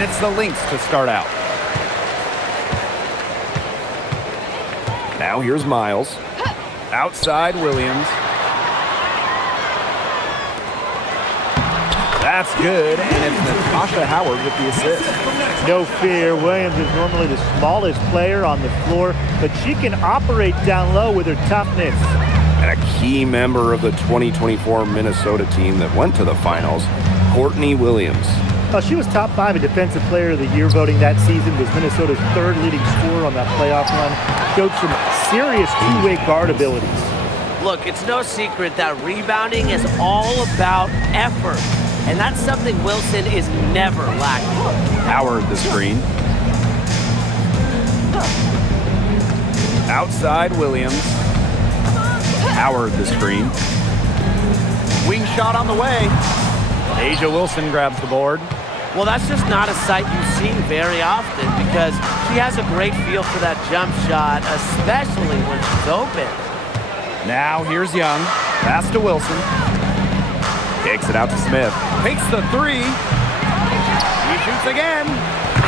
And it's the Lynx to start out. Now here's Miles. Outside Williams. That's good, and it's Natasha Howard with the assist. No fear, Williams is normally the smallest player on the floor, but she can operate down low with her toughness. And a key member of the 2024 Minnesota team that went to the finals, Courtney Williams. She was top 5 in Defensive Player of the Year voting that season, was Minnesota's 3rd leading scorer on that playoff run, showed some serious two-way guard abilities. Look, it's no secret that rebounding is all about effort, and that's something Wilson is never lacking. Howard the screen. Outside Williams. Howard the screen. Wing shot on the way. Asia Wilson grabs the board. Well, that's just not a sight you see very often because she has a great feel for that jump shot, especially when she's open. Now here's Young. Pass to Wilson. Kicks it out to Smith. Takes the three. He shoots again.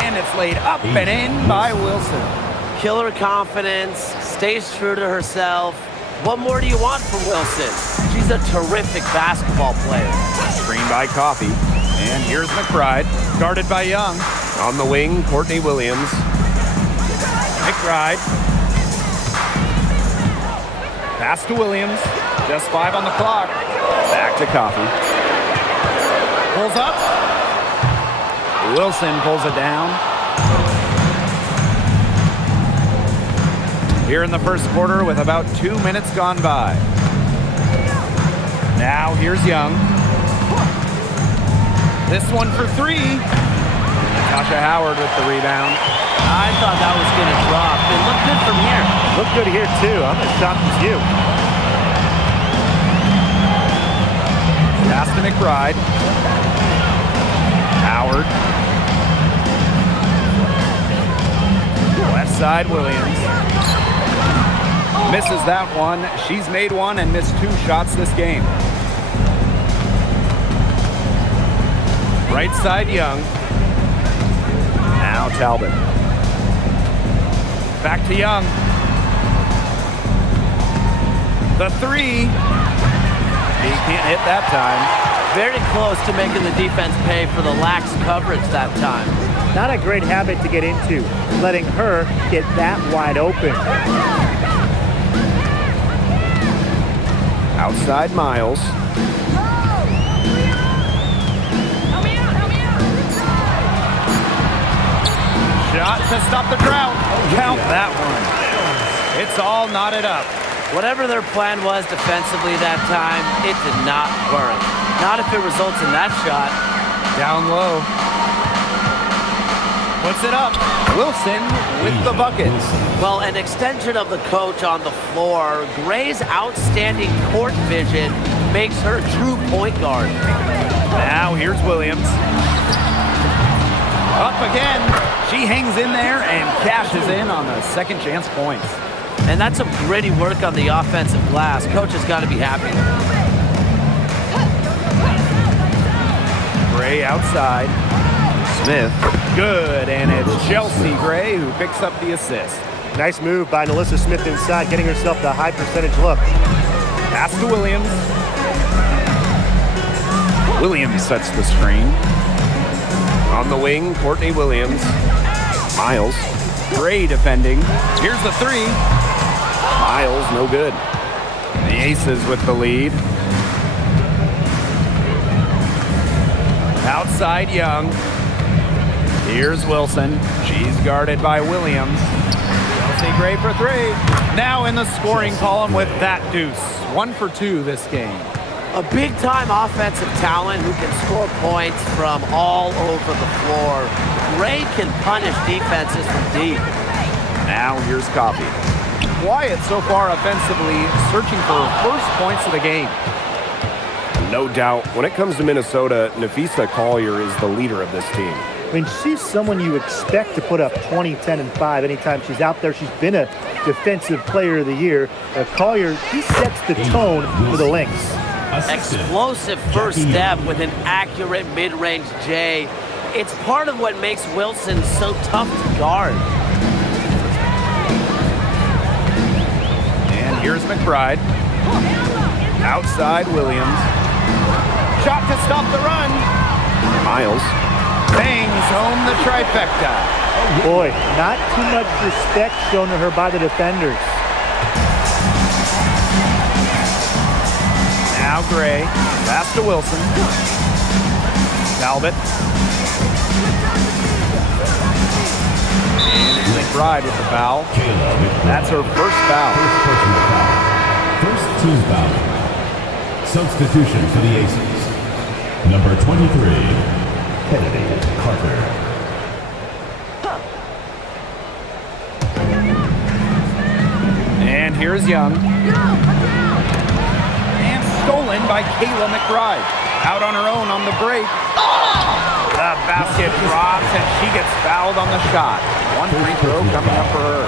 And it's laid up and in by Wilson. Killer confidence, stays true to herself. What more do you want from Wilson? She's a terrific basketball player. Screen by Coffey. And here's McBride, guarded by Young. On the wing, Courtney Williams. McBride. Pass to Williams. Just 5 on the clock. Back to Coffey. Pulls up. Wilson pulls it down. Here in the first quarter with about 2 minutes gone by. Now here's Young. This one for 3. Natasha Howard with the rebound. I thought that was going to drop. It looked good from here. Looked good here, too. I'm as shocked as you. Pass to McBride. Howard. Left side, Williams. Misses that one. She's made one and missed 2 shots this game. Right side, Young. Now Talbot. Back to Young. The 3. He can't hit that time. Very close to making the defense pay for the lax coverage that time. Not a great habit to get into, letting her get that wide open. Outside Miles. Shot to stop the drought. Count that one. It's all knotted up. Whatever their plan was defensively that time, it did not work. Not if it results in that shot. Down low. Puts it up. Wilson with the bucket. Well, an extension of the coach on the floor. Gray's outstanding court vision makes her a true point guard. Now here's Williams. Up again. She hangs in there and cashes in on the second chance points. And that's some gritty work on the offensive glass. Coach has got to be happy. Gray outside. Smith. Good, and it's Chelsea Gray who picks up the assist. Nice move by Nalissa Smith inside, getting herself the high percentage look. Pass to Williams. Williams sets the screen. On the wing, Courtney Williams. Miles. Gray defending. Here's the 3. Miles, no good. The Aces with the lead. Outside Young. Here's Wilson. She's guarded by Williams. Chelsea Gray for 3. Now in the scoring column with that deuce. 1 for 2 this game. A big-time offensive talent who can score points from all over the floor. Gray can punish defenses from deep. Now here's Coffey. Quiet so far offensively, searching for first points of the game. No doubt, when it comes to Minnesota, Nafisa Collier is the leader of this team. I mean, she's someone you expect to put up 20, 10, and 5 anytime she's out there. She's been a Defensive Player of the Year. Collier, she sets the tone for the Lynx. Explosive first step with an accurate mid-range J. It's part of what makes Wilson so tough to guard. And here's McBride. Outside Williams. Shot to stop the run. Miles bangs home the trifecta. Boy, not too much respect shown to her by the defenders. Now Gray. Pass to Wilson. Talbot. And it's McBride with the foul. That's her first foul. First team foul. Substitution for the Aces. Number 23, Kennedy Carter. And here's Young. And stolen by Kayla McBride. Out on her own on the break. The basket drops and she gets fouled on the shot. One free throw coming up for her.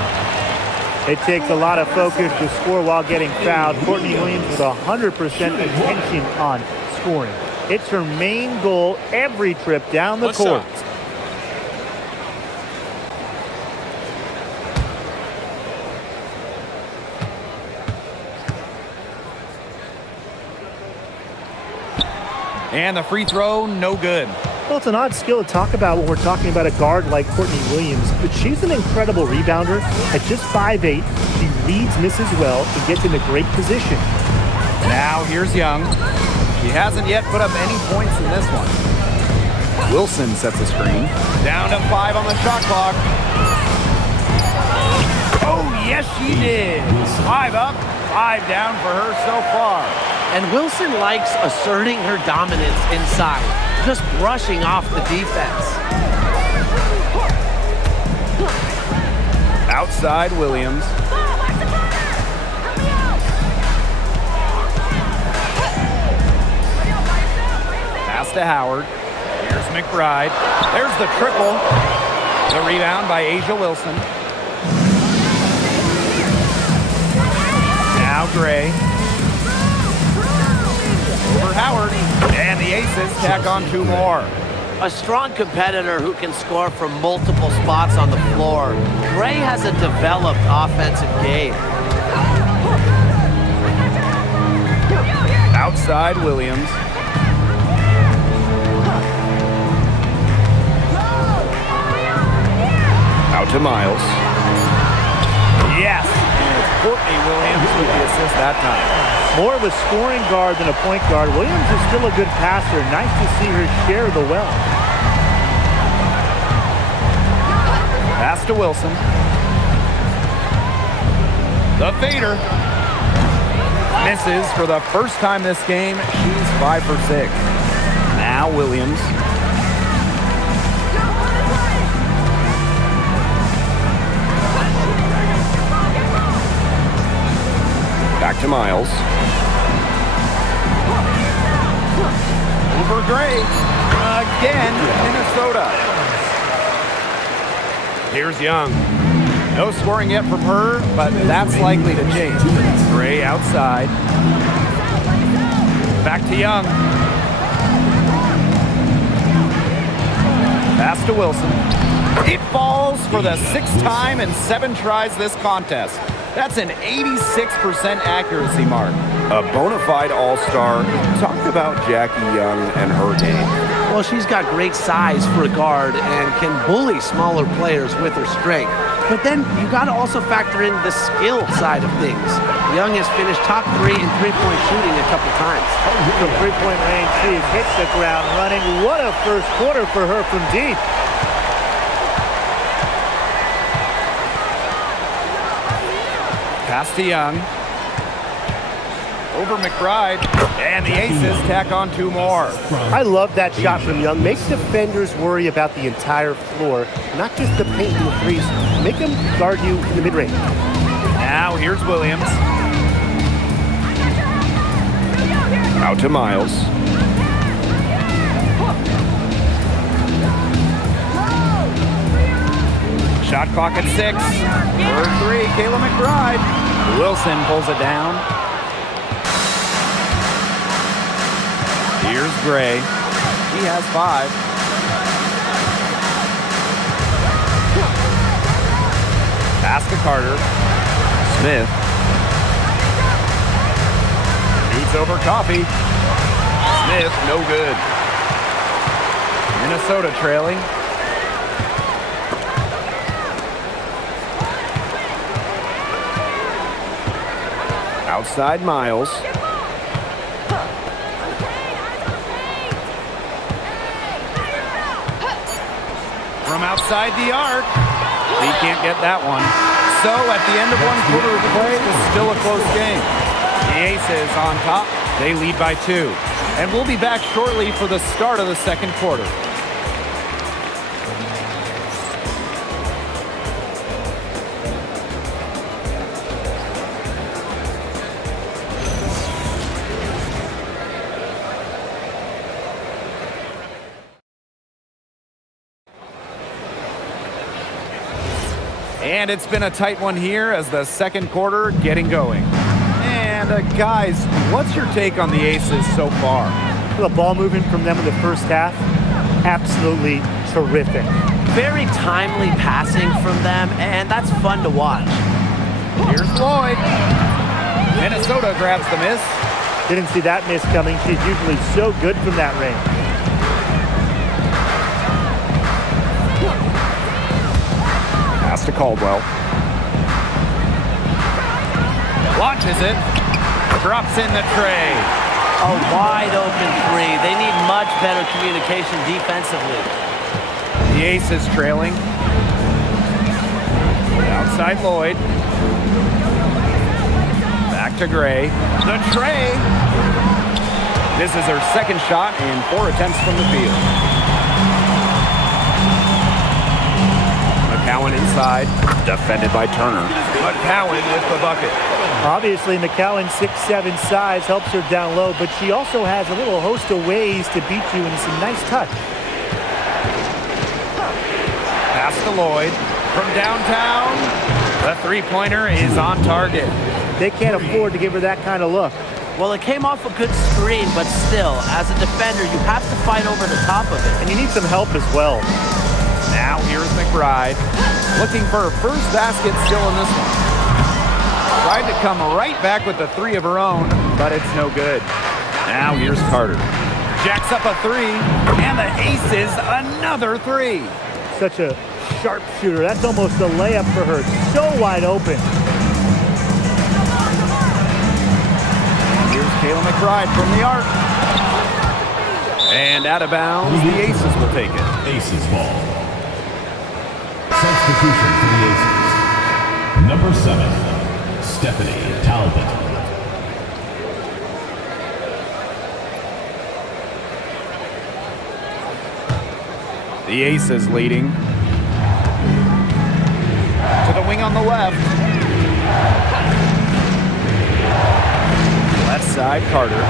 It takes a lot of focus to score while getting fouled. Courtney Williams with 100% attention on scoring. It's her main goal every trip down the court. And the free throw, no good. Well, it's an odd skill to talk about when we're talking about a guard like Courtney Williams, but she's an incredible rebounder. At just 5'8", she reads, misses well, and gets into great position. Now here's Young. She hasn't yet put up any points in this one. Wilson sets a screen. Down to 5 on the shot clock. Oh, yes, she did. 5 up, 5 down for her so far. And Wilson likes asserting her dominance inside, just brushing off the defense. Outside Williams. Pass to Howard. Here's McBride. There's the triple. The rebound by Asia Wilson. Now Gray. Over Howard. And the Aces tack on 2 more. A strong competitor who can score from multiple spots on the floor. Gray has a developed offensive game. Outside Williams. Out to Miles. Yes! And it's Courtney Williams with the assist that time. More of a scoring guard than a point guard. Williams is still a good passer. Nice to see her share the wealth. Pass to Wilson. The fader. Misses for the first time this game. She's 5 for 6. Now Williams. Back to Miles. Over Gray. Again, Minnesota. Here's Young. No scoring yet from her, but that's likely to change. Gray outside. Back to Young. Pass to Wilson. It falls for the 6th time in 7 tries this contest. That's an 86% accuracy mark. A bona fide all-star. Talk about Jackie Young and her game. Well, she's got great size for a guard and can bully smaller players with her strength. But then you got to also factor in the skill side of things. Young has finished top 3 in three-point shooting a couple times. From three-point range, she hits the ground running. What a first quarter for her from deep. Pass to Young. Over McBride. And the Aces tack on 2 more. I love that shot from Young. Makes defenders worry about the entire floor, not just the paint and the threes. Make them guard you in the mid-range. Now here's Williams. Out to Miles. Shot clock at 6. For 3, Kayla McBride. Wilson pulls it down. Here's Gray. He has 5. Pass to Carter. Smith. Shoots over Coffee. Smith, no good. Minnesota trailing. Outside Miles. From outside the arc. He can't get that one. So at the end of one quarter of play, this is still a close game. The Aces on top. They lead by 2. And we'll be back shortly for the start of the second quarter. And it's been a tight one here as the second quarter getting going. And guys, what's your take on the Aces so far? The ball movement from them in the first half, absolutely terrific. Very timely passing from them, and that's fun to watch. Here's Lloyd. Minnesota grabs the miss. Didn't see that miss coming. She's usually so good from that range. Pass to Caldwell. Launches it. Drops in the tray. A wide open 3. They need much better communication defensively. The Aces trailing. Outside Lloyd. Back to Gray. The tray. This is her second shot in 4 attempts from the field. McCowan inside. Defended by Turner. McCowan with the bucket. Obviously, McCowan's 6'7" size helps her down low, but she also has a little host of ways to beat you in some nice touch. Pass to Lloyd. From downtown, the three-pointer is on target. They can't afford to give her that kind of look. Well, it came off a good screen, but still, as a defender, you have to fight over the top of it. And you need some help as well. Now here's McBride. Looking for her first basket still in this one. Tried to come right back with the 3 of her own, but it's no good. Now here's Carter. Jacks up a 3, and the Aces another 3. Such a sharp shooter. That's almost a layup for her. So wide open. Here's Kayla McBride from the arc. And out of bounds, the Aces will take it. Aces ball. Substitution for the Aces. Number 7. Stephanie Talbot. The Aces leading. To the wing on the left. Left side, Carter.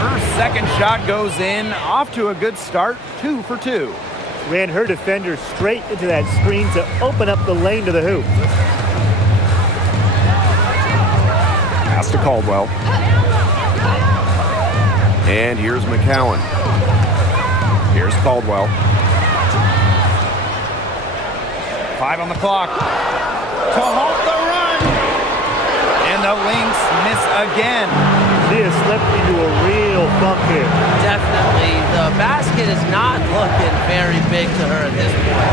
Her second shot goes in. Off to a good start. 2 for 2. Ran her defender straight into that screen to open up the lane to the hoop. Pass to Caldwell. And here's McCowan. Here's Caldwell. 5 on the clock. To halt the run. And the Lynx miss again. She has slipped into a real funk here. Definitely. The basket is not looking very big to her at this point.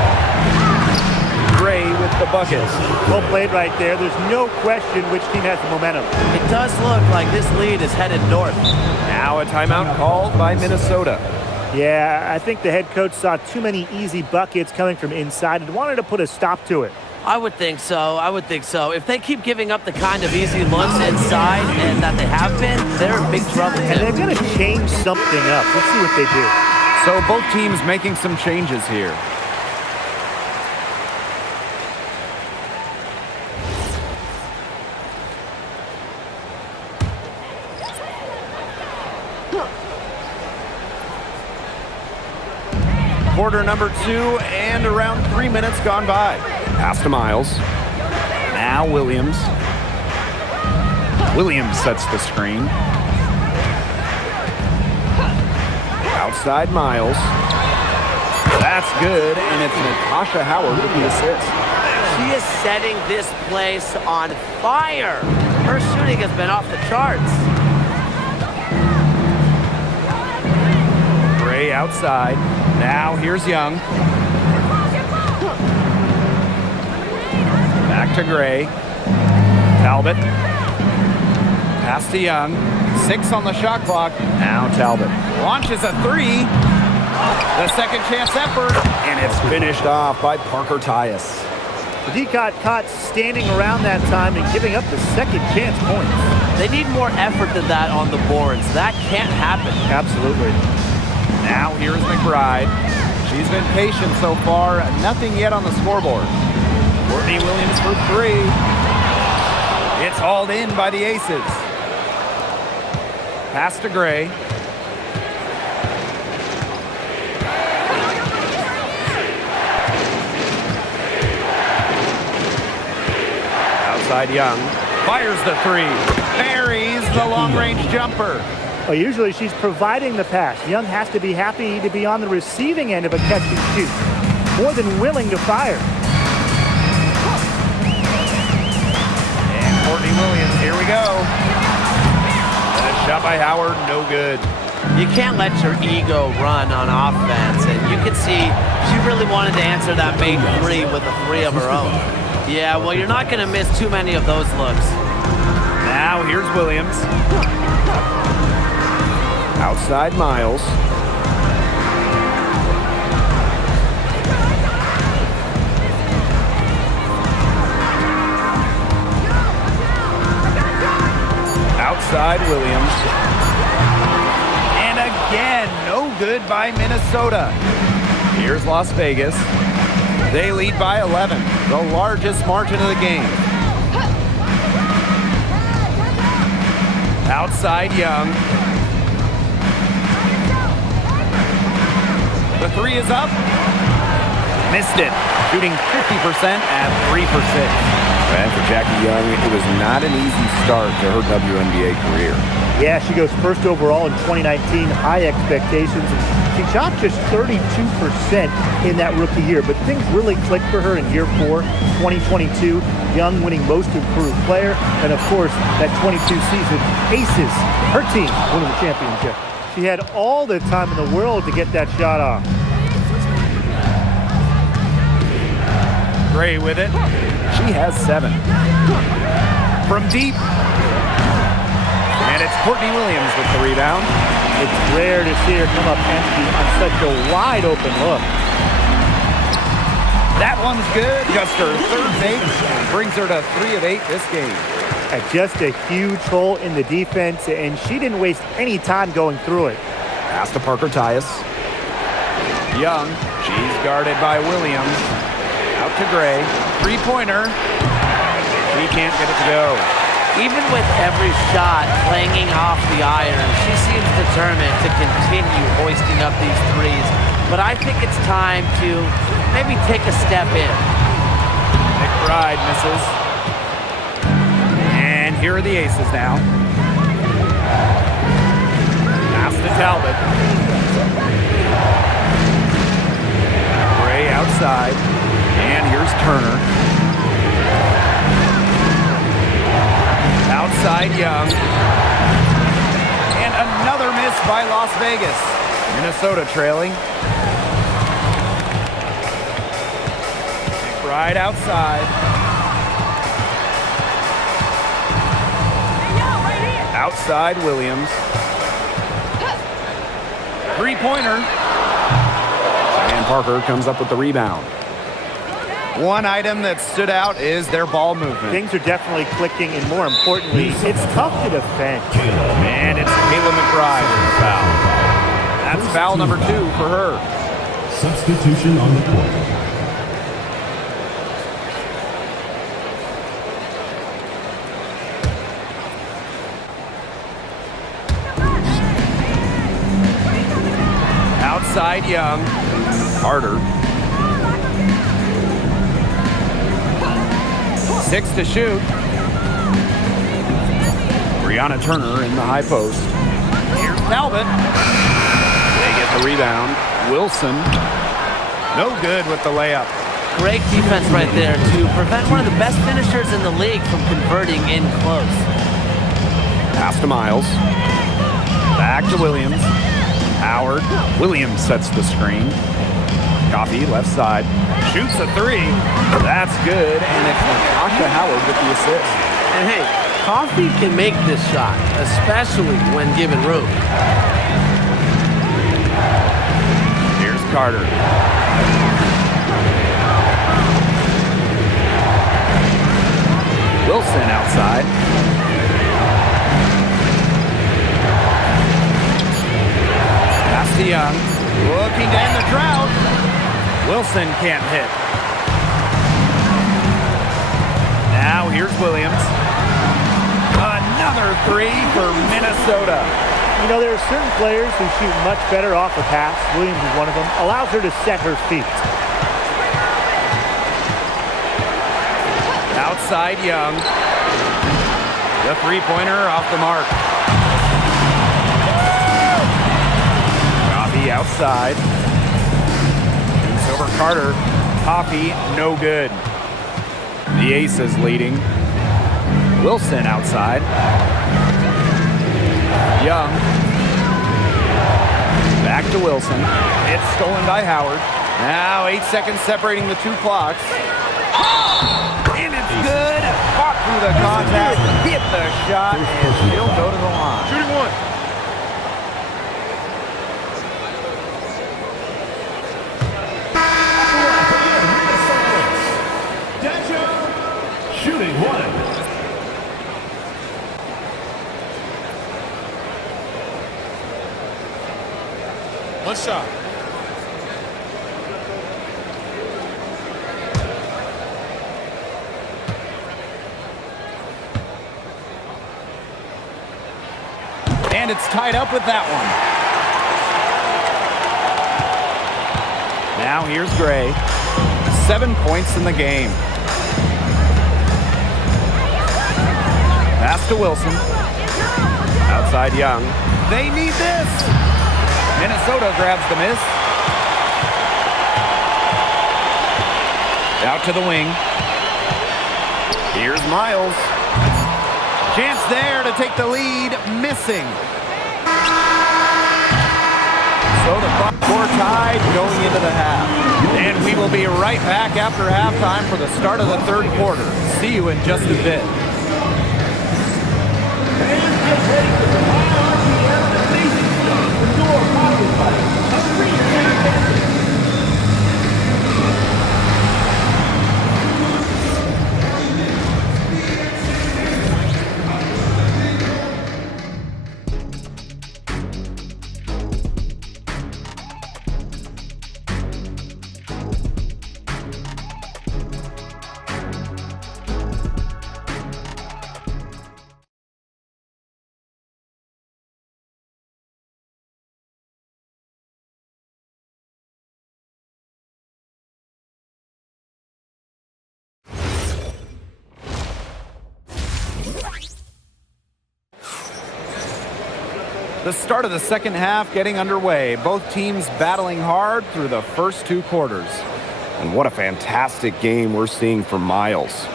Gray with the bucket. Well played right there. There's no question which team has the momentum. It does look like this lead is headed north. Now a timeout called by Minnesota. Yeah, I think the head coach saw too many easy buckets coming from inside and wanted to put a stop to it. I would think so. I would think so. If they keep giving up the kind of easy looks inside and that they have been, they're in big trouble. And they're going to change something up. Let's see what they do. So both teams making some changes here. Quarter number 2 and around 3 minutes gone by. Pass to Miles. Now Williams. Williams sets the screen. Outside Miles. That's good, and it's Natasha Howard with the assist. She is setting this place on fire. Her shooting has been off the charts. Gray outside. Now here's Young. Back to Gray. Talbot. Pass to Young. 6 on the shot clock. Now Talbot launches a 3. The second chance effort, and it's finished off by Parker Tyus. He got caught standing around that time and giving up the second chance points. They need more effort than that on the boards. That can't happen. Absolutely. Now here's McBride. She's been patient so far. Nothing yet on the scoreboard. Courtney Williams for 3. It's hauled in by the Aces. Pass to Gray. Outside Young. Fires the 3. Buries the long-range jumper. Well, usually she's providing the pass. Young has to be happy to be on the receiving end of a catch and shoot. More than willing to fire. And Courtney Williams, here we go. And a shot by Howard, no good. You can't let your ego run on offense, and you can see she really wanted to answer that made 3 with a 3 of her own. Yeah, well, you're not going to miss too many of those looks. Now here's Williams. Outside Miles. Outside Williams. And again, no good by Minnesota. Here's Las Vegas. They lead by 11, the largest margin of the game. Outside Young. The 3 is up. Missed it. Shooting 50% at 3 for 6. And for Jackie Young, it was not an easy start to her WNBA career. Yeah, she goes first overall in 2019. High expectations. She shot just 32% in that rookie year, but things really clicked for her in year 4, 2022. Young winning most improved player, and of course, that 22 season, Aces, her team winning the championship. She had all the time in the world to get that shot off. Gray with it. She has 7. From deep. And it's Courtney Williams with the rebound. It's rare to see her come up empty on such a wide open look. That one's good. Just her 3rd make. Brings her to 3 of 8 this game. Just a huge hole in the defense, and she didn't waste any time going through it. Pass to Parker Tyus. Young. She's guarded by Williams. Out to Gray. 3-pointer. She can't get it to go. Even with every shot clanging off the iron, she seems determined to continue hoisting up these 3s. But I think it's time to maybe take a step in. McBride misses. And here are the Aces now. Pass to Talbot. Gray outside. And here's Turner. Outside Young. And another miss by Las Vegas. Minnesota trailing. McBride outside. Outside Williams. 3-pointer. And Parker comes up with the rebound. One item that stood out is their ball movement. Things are definitely clicking, and more importantly, it's tough to defend. And it's Kayla McBride with the foul. That's foul number 2 for her. Substitution on the court. Outside Young. Harder. 6 to shoot. Brianna Turner in the high post. Here's Talbot. They get the rebound. Wilson. No good with the layup. Great defense right there to prevent one of the best finishers in the league from converting in close. Pass to Miles. Back to Williams. Howard. Williams sets the screen. Coffee, left side. Shoots a three. That's good, and it's Natasha Howard with the assist. And hey, Coffee can make this shot, especially when given room. Here's Carter. Wilson outside. Pass to Young. Looking to end the drought. Wilson can't hit. Now here's Williams. Another three for Minnesota. You know, there are certain players who shoot much better off a pass. Williams is one of them. Allows her to set her feet. Outside Young. The three-pointer off the mark. Coffee outside. Shoots over Carter. Coffee, no good. The Aces leading. Wilson outside. Young. Back to Wilson. It's stolen by Howard. Now 8 seconds separating the two clocks. And it's good. Fought through the contact. Hit the shot. And she'll go to the line. Shooting one. Shooting one. One shot. And it's tied up with that one. Now here's Gray. 7 points in the game. Pass to Wilson. Outside Young. They need this. Minnesota grabs the miss. Out to the wing. Here's Miles. Chance there to take the lead. Missing. So the front court tied going into the half. And we will be right back after halftime for the start of the third quarter. See you in just a bit. The start of the second half getting underway. Both teams battling hard through the first two quarters. And what a fantastic game we're seeing from Miles.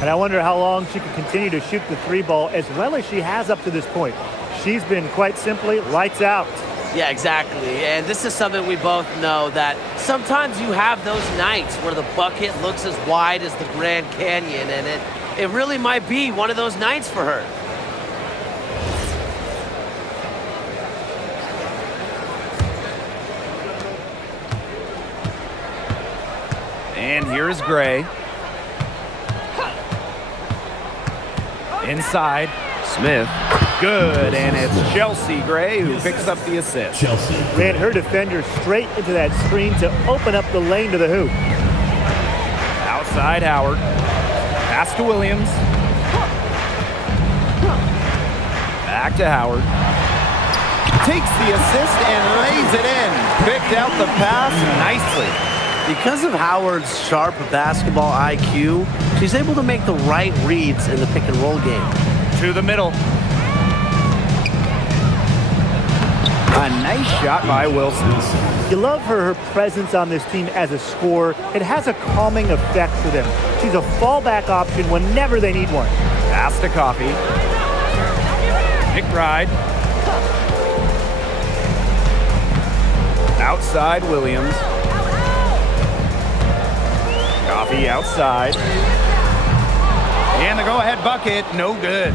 And I wonder how long she can continue to shoot the three ball as well as she has up to this point. She's been quite simply lights out. Yeah, exactly. And this is something we both know, that sometimes you have those nights where the bucket looks as wide as the Grand Canyon, and it really might be one of those nights for her. And here's Gray. Inside, Smith. Good, and it's Chelsea Gray who picks up the assist. Chelsea. Ran her defender straight into that screen to open up the lane to the hoop. Outside Howard. Pass to Williams. Back to Howard. Takes the assist and lays it in. Picked out the pass nicely. Because of Howard's sharp basketball IQ, she's able to make the right reads in the pick and roll game. To the middle. A nice shot by Wilson. You love her presence on this team as a scorer. It has a calming effect for them. She's a fallback option whenever they need one. Pass to Coffee. McBride. Outside Williams. Coffee outside. And the go-ahead bucket, no good.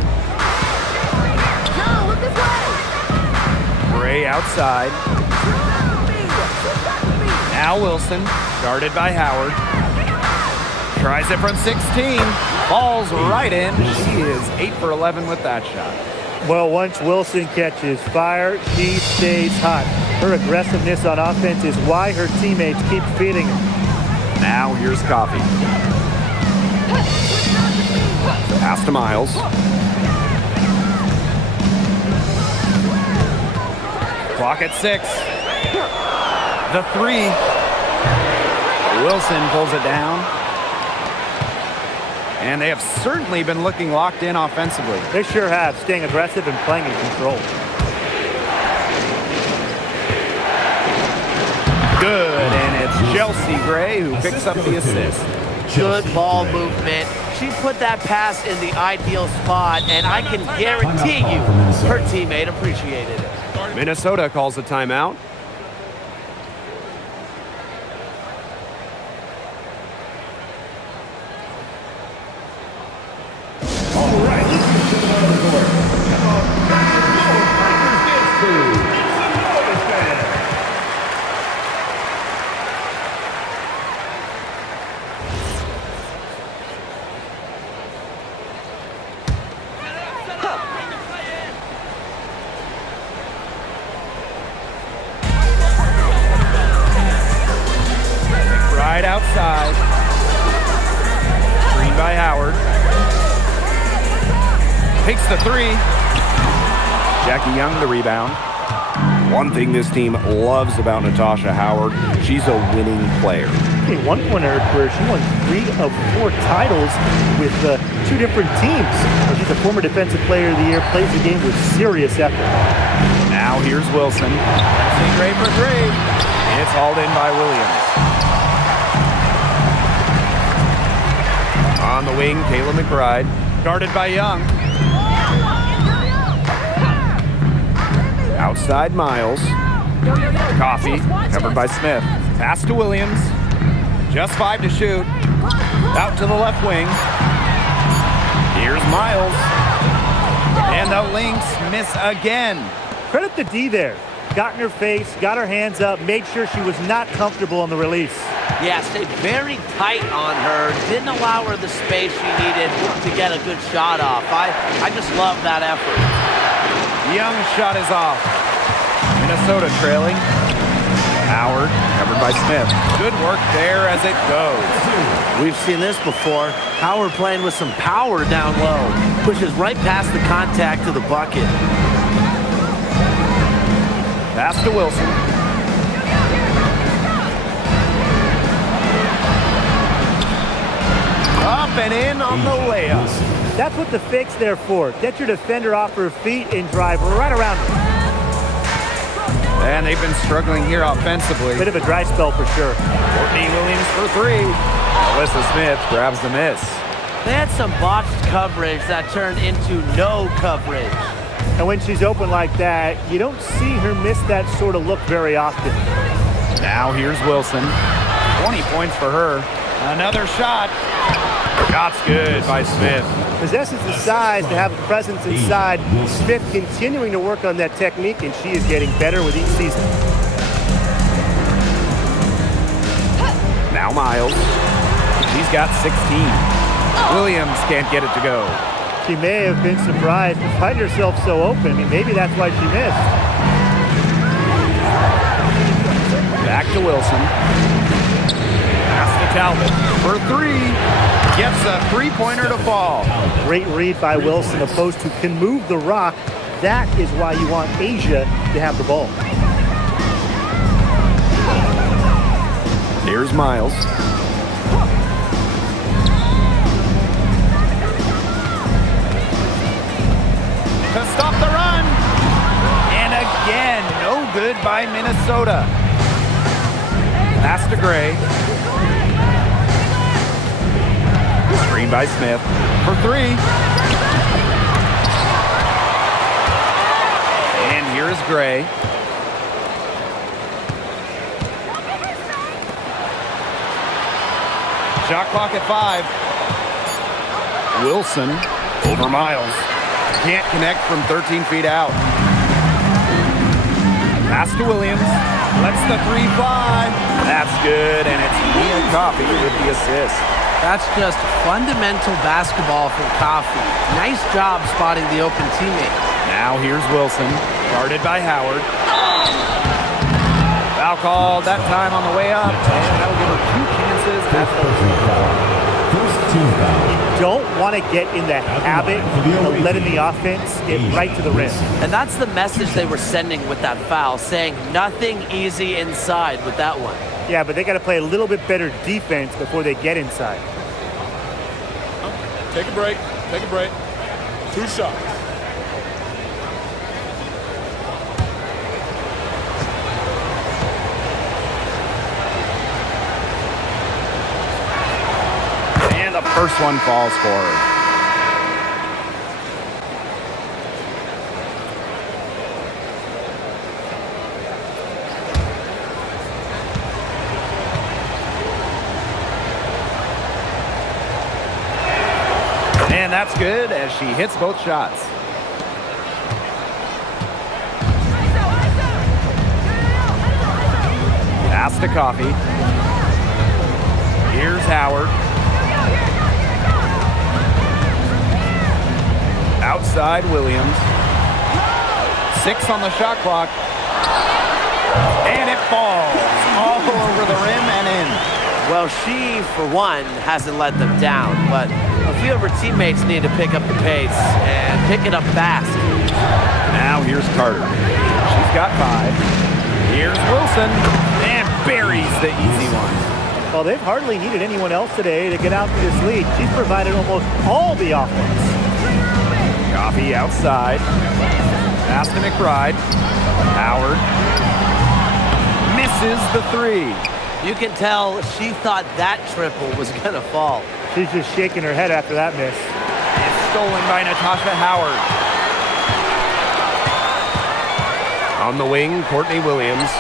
Gray outside. Now Wilson, guarded by Howard. Tries it from 16. Falls right in. She is 8 for 11 with that shot. Well, once Wilson catches fire, she stays hot. Her aggressiveness on offense is why her teammates keep feeding her. Now here's Coffee. Pass to Miles. Clock at 6. The 3. Wilson pulls it down. And they have certainly been looking locked in offensively. They sure have, staying aggressive and playing in control. Good, and it's Chelsea Gray who picks up the assist. Good ball movement. She put that pass in the ideal spot, and I can guarantee you her teammate appreciated it. Minnesota calls a timeout. All right, let's get to the court. Right outside. Screen by Howard. Takes the 3. Jackie Young the rebound. One thing this team loves about Natasha Howard, she's a winning player. At one point in her career, she won 3 of 4 titles with 2 different teams. She's a former Defensive Player of the Year, plays the game with serious effort. Now here's Wilson. Great for 3. And it's hauled in by Williams. On the wing, Kayla McBride, guarded by Young. Outside Miles. Coffee, covered by Smith. Pass to Williams. Just 5 to shoot. Out to the left wing. Here's Miles. And the Lynx miss again. Credit the D there. Got in her face, got her hands up, made sure she was not comfortable on the release. Yeah, stayed very tight on her. Didn't allow her the space she needed to get a good shot off. I just love that effort. Young's shot is off. Minnesota trailing. Howard, covered by Smith. Good work there as it goes. We've seen this before. Howard playing with some power down low. Pushes right past the contact to the bucket. Pass to Wilson. Up and in on the layup. That's what the fake's there for. Get your defender off her feet and drive right around her. And they've been struggling here offensively. Bit of a dry spell for sure. Courtney Williams for 3. Alyssa Smith grabs the miss. They had some botched coverage that turned into no coverage. And when she's open like that, you don't see her miss that sort of look very often. Now here's Wilson. 20 points for her. Another shot. Shot's good by Smith. Possesses the size to have a presence inside. Smith continuing to work on that technique, and she is getting better with each season. Now Miles. She's got 16. Williams can't get it to go. She may have been surprised to find herself so open. I mean, maybe that's why she missed. Back to Wilson. Pass to Talbot for 3. Gets a 3-pointer to fall. Great read by Wilson, opposed to can move the rock. That is why you want Asia to have the ball. Here's Miles. To stop the run. And again, no good good by Minnesota. Pass to Gray. Screen by Smith for three. And here's Gray. Shot clock at 5. Wilson over Miles. Can't connect from 13 feet out. Pass to Williams. Lets the three fly. That's good, and it's Mia Coffey with the assist. That's just fundamental basketball from Coffey. Nice job spotting the open teammate. Now here's Wilson, guarded by Howard. Foul called that time on the way up, and that'll give her 2 chances at the First team foul. You don't want to get in the habit of letting the offense get right to the rim. And that's the message they were sending with that foul, saying nothing easy inside with that one. Yeah, but they got to play a little bit better defense before they get inside. Take a break. Take a break. 2 shots. And the first one falls for her. And that's good as she hits both shots. Pass to Coffey. Here's Howard. Outside Williams. 6 on the shot clock. And it falls all over the rim and in. Well, she, for one, hasn't let them down, but a few of her teammates need to pick up the pace and pick it up fast. Now here's Carter. She's got 5. Here's Wilson. And buries the easy one. Well, they've hardly needed anyone else today to get out to this lead. She's provided almost all the offense. Coffey outside. Pass to McBride. Howard. Misses the 3. You can tell she thought that triple was going to fall. She's just shaking her head after that miss. It's stolen by Natasha Howard. On the wing, Courtney Williams.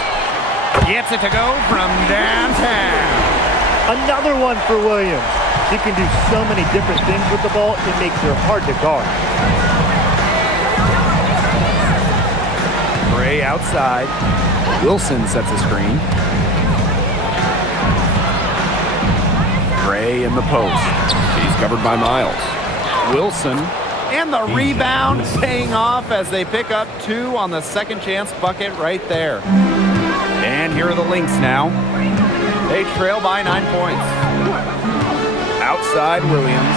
Gets it to go from downtown. Another one for Williams. She can do so many different things with the ball, it makes her hard to guard. Gray outside. Wilson sets a screen. Gray in the post. She's covered by Miles. Wilson. And the rebound paying off as they pick up 2 on the second chance bucket right there. And here are the Lynx now. They trail by 9 points. Outside Williams.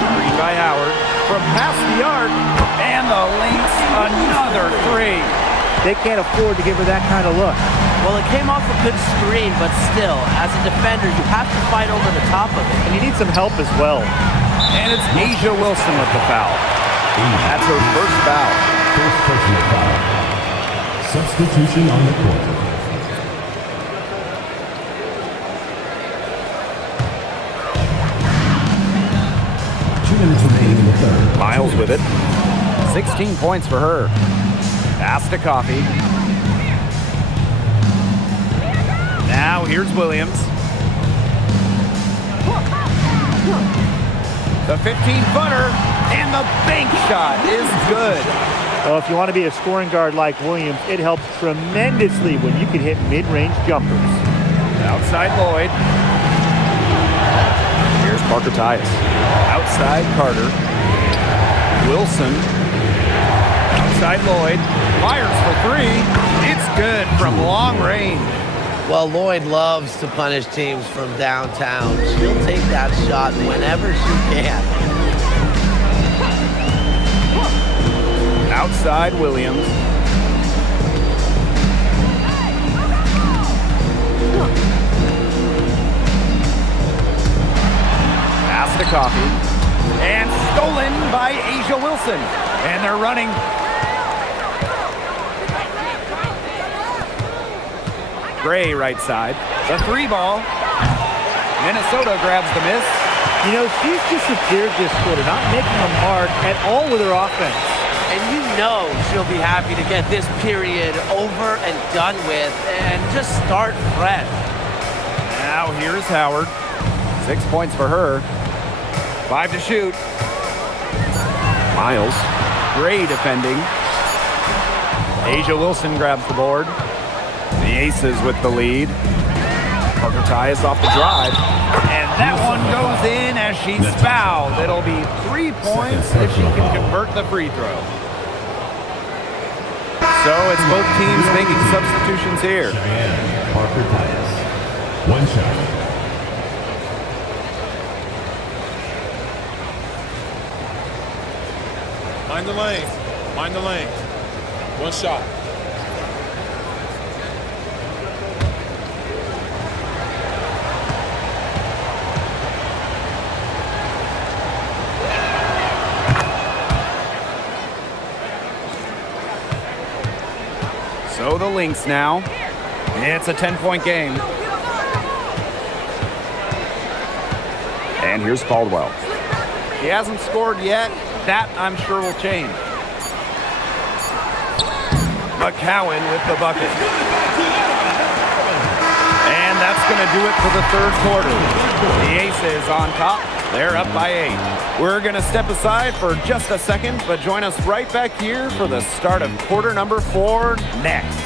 Screen by Howard. From past the arc. And the Lynx another 3. They can't afford to give her that kind of look. Well, it came off a good screen, but still, as a defender, you have to fight over the top of it. And you need some help as well. And it's Asia Wilson with the foul. That's her first foul. First personal foul. Substitution on the court. Remaining in the third. Miles with it. 16 points for her. Pass to Coffey. Now here's Williams. The 15-footer and the bank shot is good. Well, if you want to be a scoring guard like Williams, it helps tremendously when you can hit mid-range jumpers. Outside Lloyd. Here's Parker Tyus. Outside Carter. Wilson. Outside Lloyd. Fires for 3. It's good from long range. Well, Lloyd loves to punish teams from downtown. She'll take that shot whenever she can. Outside Williams. Pass to Coffey. And stolen by Asia Wilson. And they're running. Gray right side. The three ball. Minnesota grabs the miss. You know, she's disappeared this quarter, not making a mark at all with her offense. And you know she'll be happy to get this period over and done with and just start fresh. Now here's Howard. 6 points for her. 5 to shoot. Miles. Gray defending. Asia Wilson grabs the board. The Aces with the lead. Parker Tyus off the drive. And that one goes in as she's fouled. It'll be 3 points if she can convert the free throw. So it's both teams making substitutions here. Parker Tyus. 1 shot. Mind the lane. Mind the lane. 1 shot. So the Lynx now. It's a 10-point game. And here's Caldwell. He hasn't scored yet. That, I'm sure, will change. McCowan with the bucket. And that's going to do it for the third quarter. The Aces on top. They're up by 8. We're going to step aside for just a second, but join us right back here for the start of quarter number 4 next.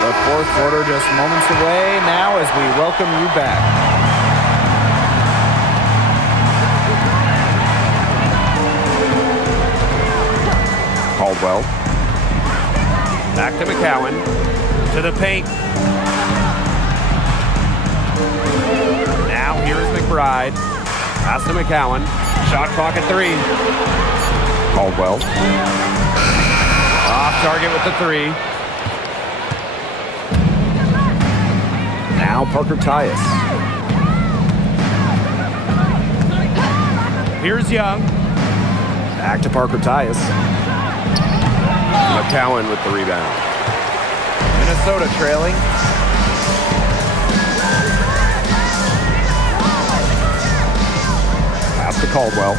The fourth quarter just moments away now as we welcome you back. Caldwell. Back to McCowan. To the paint. Now here's McBride. Pass to McCowan. Shot clock at 3. Caldwell. Off target with the 3. Now Parker Tyus. Here's Young. Back to Parker Tyus. McCowan with the rebound. Minnesota trailing. Pass to Caldwell.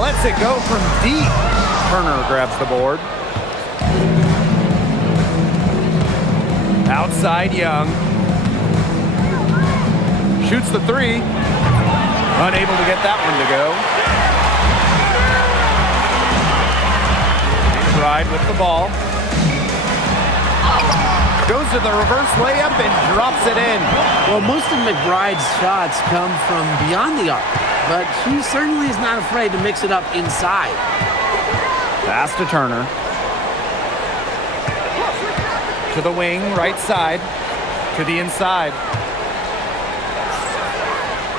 Lets it go from deep. Turner grabs the board. Outside Young. Shoots the 3. Unable to get that one to go. McBride with the ball. Goes to the reverse layup and drops it in. Well, most of McBride's shots come from beyond the arc, but she certainly is not afraid to mix it up inside. Pass to Turner. To the wing, right side. To the inside.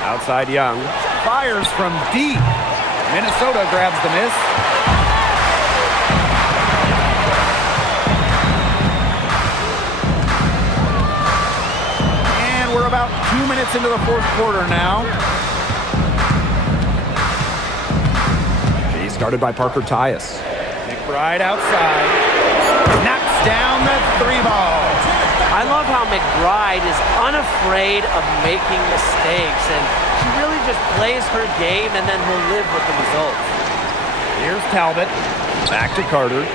Outside Young. Fires from deep. Minnesota grabs the miss. And we're about 2 minutes into the fourth quarter now. She started by Parker Tyus. McBride outside. Knocks down the 3 ball. I love how McBride is unafraid of making mistakes, and she really just plays her game and then will live with the results. Here's Talbot. Back to Carter.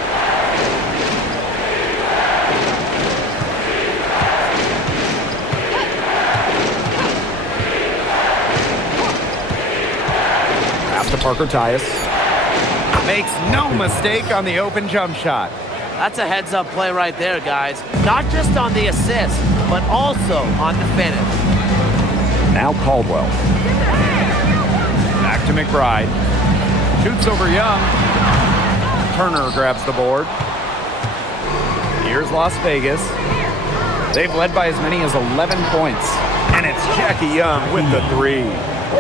Pass to Parker Tyus. Makes no mistake on the open jump shot. That's a heads-up play right there, guys. Not just on the assist, but also on the finish. Now Caldwell. Back to McBride. Shoots over Young. Turner grabs the board. Here's Las Vegas. They've led by as many as 11 points. And it's Jackie Young with the 3.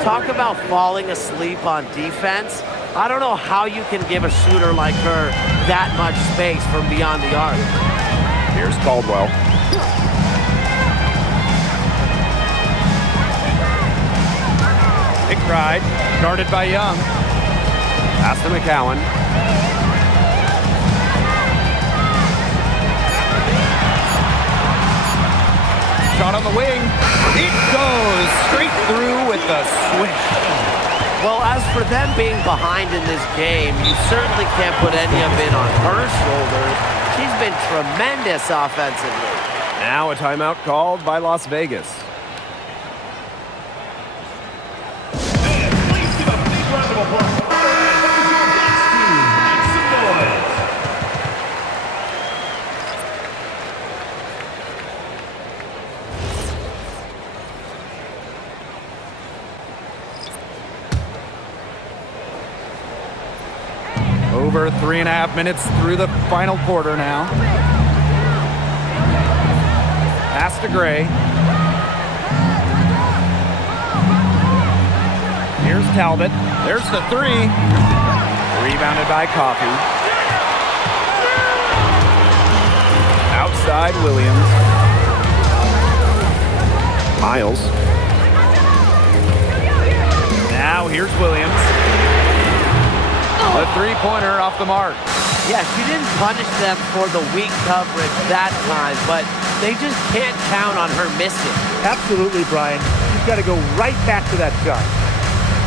Talk about falling asleep on defense. I don't know how you can give a shooter like her that much space from beyond the arc. Here's Caldwell. McBride, guarded by Young. Pass to McCowan. Shot on the wing. It goes straight through with the swish. Well, as for them being behind in this game, you certainly can't put any of it on her shoulders. She's been tremendous offensively. Now a timeout called by Las Vegas. Over 3.5 minutes through the final quarter now. Pass to Gray. Here's Talbot. There's the three. Rebounded by Coffey. Outside Williams. Miles. Now here's Williams. A three-pointer off the mark. Yeah, she didn't punish them for the weak coverage that time, but they just can't count on her missing. Absolutely, Brian. She's got to go right back to that shot.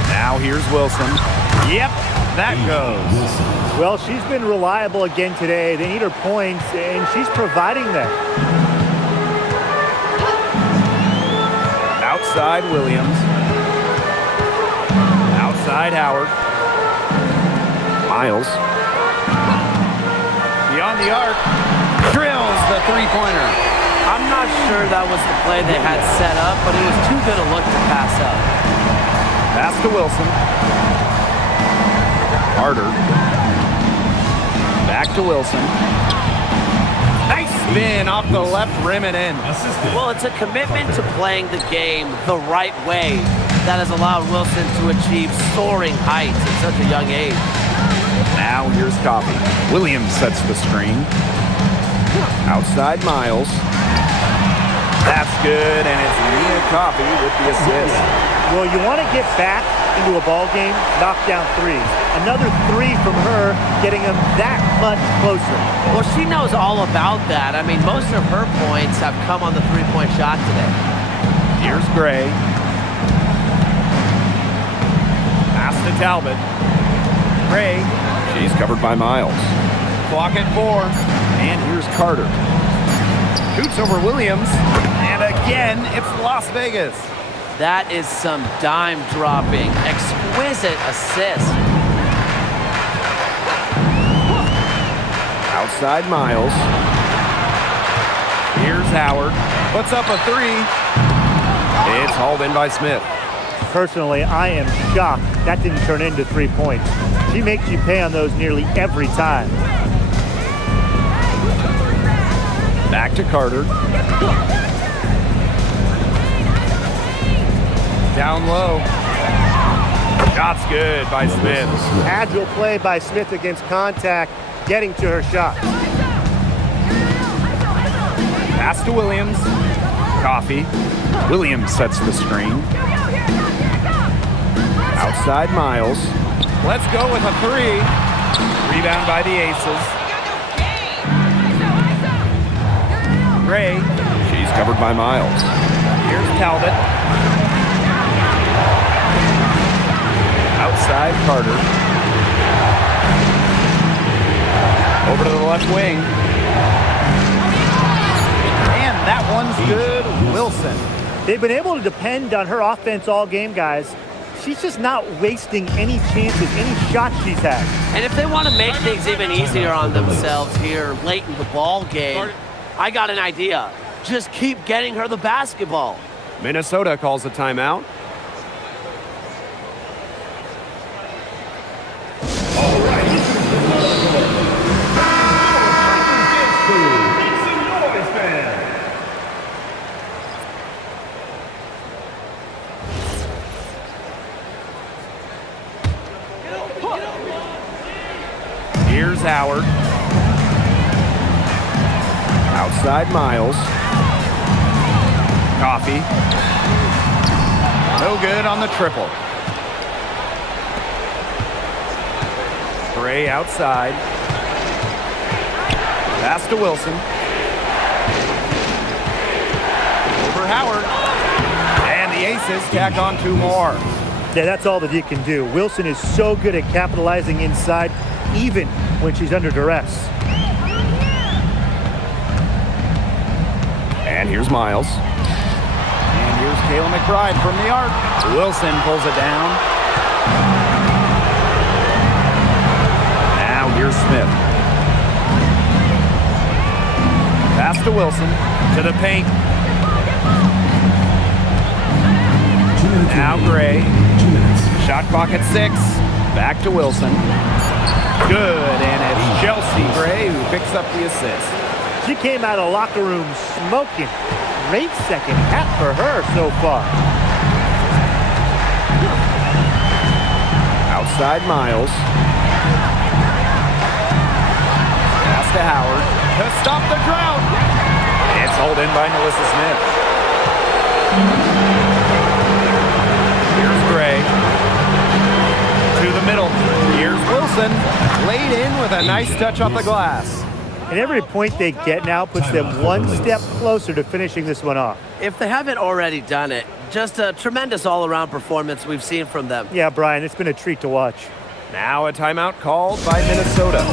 Now here's Wilson. Yep, that goes. Well, she's been reliable again today. They need her points, and she's providing them. Outside Williams. Outside Howard. Miles. Beyond the arc. Drills the three-pointer. I'm not sure that was the play they had set up, but it was too good a look to pass up. Pass to Wilson. Carter. Back to Wilson. Nice spin off the left rim and in. Well, it's a commitment to playing the game the right way that has allowed Wilson to achieve soaring heights at such a young age. Now here's Coffey. Williams sets the screen. Outside Miles. That's good, and it's Nia Coffey with the assist. Well, you want to get back into a ball game, knock down threes. Another three from her, getting them that much closer. Well, she knows all about that. I mean, most of her points have come on the three-point shot today. Here's Gray. Pass to Talbot. Gray. She's covered by Miles. Clock at 4. And here's Carter. Shoots over Williams. And again, it's Las Vegas. That is some dime dropping, exquisite assist. Outside Miles. Here's Howard. Puts up a three. It's hauled in by Smith. Personally, I am shocked that didn't turn into 3 points. She makes you pay on those nearly every time. Back to Carter. Down low. Shot's good by Smith. Agile play by Smith against contact, getting to her shot. Pass to Williams. Coffey. Williams sets the screen. Outside Miles. Let's go with a three. Rebound by the Aces. Gray. She's covered by Miles. Here's Talbot. Outside Carter. Over to the left wing. And that one's good. Wilson. They've been able to depend on her offense all game, guys. She's just not wasting any chances, any shots she's had. And if they want to make things even easier on themselves here late in the ball game, I got an idea. Just keep getting her the basketball. Minnesota calls a timeout. Here's Howard. Outside Miles. Coffee. No good on the triple. Gray outside. Pass to Wilson. Over Howard. And the Aces tack on 2 more. Yeah, that's all that he can do. Wilson is so good at capitalizing inside, even when she's under duress. And here's Miles. And here's Kayla McBride from the arc. Wilson pulls it down. Now here's Smith. Pass to Wilson. To the paint. 2 minutes Now remaining. Gray. 2 minutes. Shot clock at 6. Back to Wilson. Good, and it's Chelsea Gray who picks up the assist. She came out of the locker room smoking. Great second half for her so far. Outside Miles. Pass to Howard. To stop the drought. It's hauled in by Melissa Smith. Here's Gray. To the middle. Here's Wilson. Laid in with a nice touch off the glass. And every point they get now puts them one step closer to finishing this one off. If they haven't already done it, just a tremendous all-around performance we've seen from them. Yeah, Brian, it's been a treat to watch. Now a timeout called by Minnesota.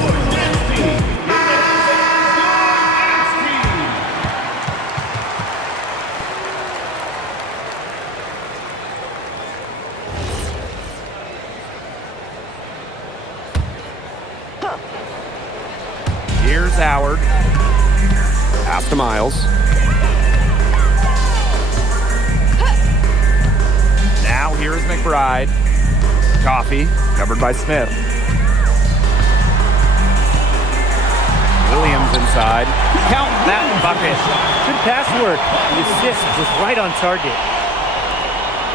Here's Howard. Pass to Miles. Now here's McBride. Coffee, covered by Smith. Williams inside. Count that bucket. Good pass work. The assist was right on target.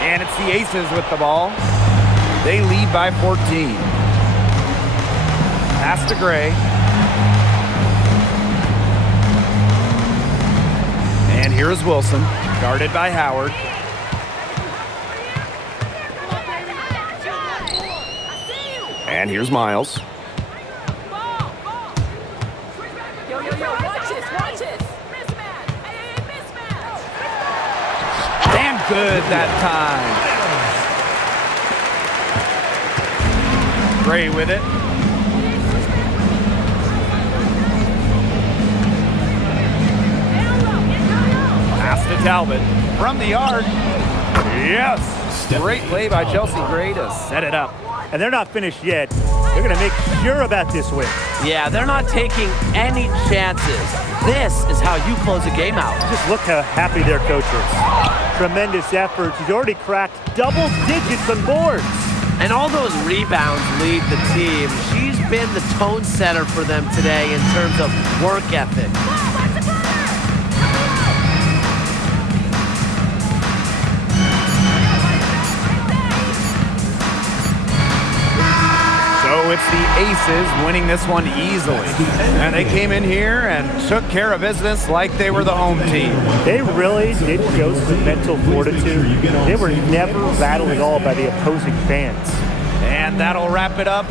And it's the Aces with the ball. They lead by 14. Pass to Gray. And here's Wilson, guarded by Howard. And here's Miles. Damn good that time. Gray with it. Pass to Talbot from the arc. Yes! Great play by Chelsea Gray to set it up. And they're not finished yet. They're going to make sure about this win. Yeah, they're not taking any chances. This is how you close a game out. Just look how happy their coach is. Tremendous effort. She's already cracked double digits on boards. And all those rebounds lead the team. She's been the tone setter for them today in terms of work ethic. So it's the Aces winning this one easily. And they came in here and took care of business like they were the home team. They really did show some mental fortitude. They were never rattled at all by the opposing fans. And that'll wrap it up